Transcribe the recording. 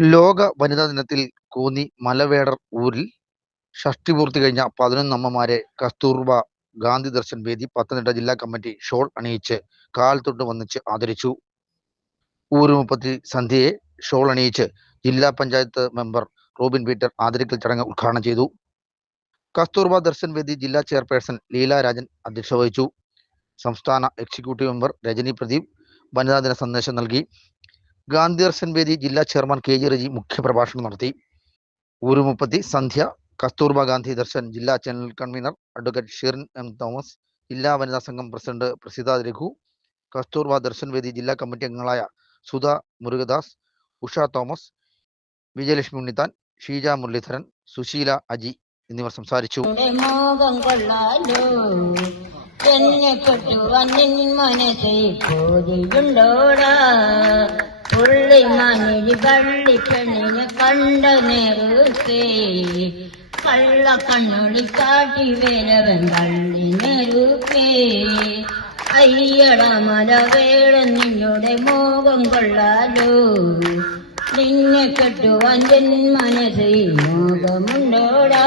ലോക വനിതാ ദിനത്തിൽ കോന്നി മലവേടർ ഊരിൽ ഷഷ്ടിപൂർത്തി കഴിഞ്ഞ 11 അമ്മമാരെ കസ്തൂർബ ഗാന്ധി ദർശൻ വേദി പത്തനംതിട്ട ജില്ലാ കമ്മിറ്റി ഷോൾ അണിയിച്ച് കാൽത്തൊട്ട് വന്ദിച്ച് ആദരിച്ചു. ഊരുമുപ്പത്തി സന്ധ്യയെ ഷോൾ അണിയിച്ച് ജില്ലാ പഞ്ചായത്ത് മെമ്പർ റോബിൻ പീറ്റർ ആദരിക്കൽ ചടങ്ങ് ഉദ്ഘാടനം ചെയ്തു. കസ്തൂർബ ദർശൻ വേദി ജില്ലാ ചെയർപേഴ്സൺ ലീല രാജൻ അധ്യക്ഷത വഹിച്ചു. സംസ്ഥാന എക്സിക്യൂട്ടീവ് മെമ്പർ രജനി പ്രദീപ് വനിതാ ദിന സന്ദേശം നൽകി. ഗാന്ധി ദർശൻ വേദി ജില്ലാ ചെയർമാൻ KG റജി മുഖ്യപ്രഭാഷണം നടത്തി. ഊരുമുപ്പത്തി സന്ധ്യ കസ്തൂർബ ഗാന്ധി ദർശൻ ജില്ലാ general convener advocate Shirin M Thomas, ജില്ലാ വനിതാ സംഘം പ്രസിഡന്റ് പ്രസിദ്ധ രഘു, കസ്തൂർബ ദർശൻ വേദി ജില്ലാ കമ്മിറ്റി അംഗങ്ങളായ സുധ മുരുകദാസ്, ഉഷ തോമസ്, വിജയലക്ഷ്മി ഉണ്ണിത്താൻ, ഷീജ മുരളീധരൻ, സുശീല അജി എന്നിവർ സംസാരിച്ചു. പള്ളിപ്പെണ്ണിനെ കണ്ട നേരത്തെ കള്ള കണ്ണൊളി കാട്ടി വേലവൻ കള്ളി നേരത്തെ അയ്യട മലവേട നിങ്ങളുടെ മോകം കൊള്ളാലോ നിന്നെ കെട്ടുവാൻ മനസ്സിൽ മോഹമുണ്ടോടാ.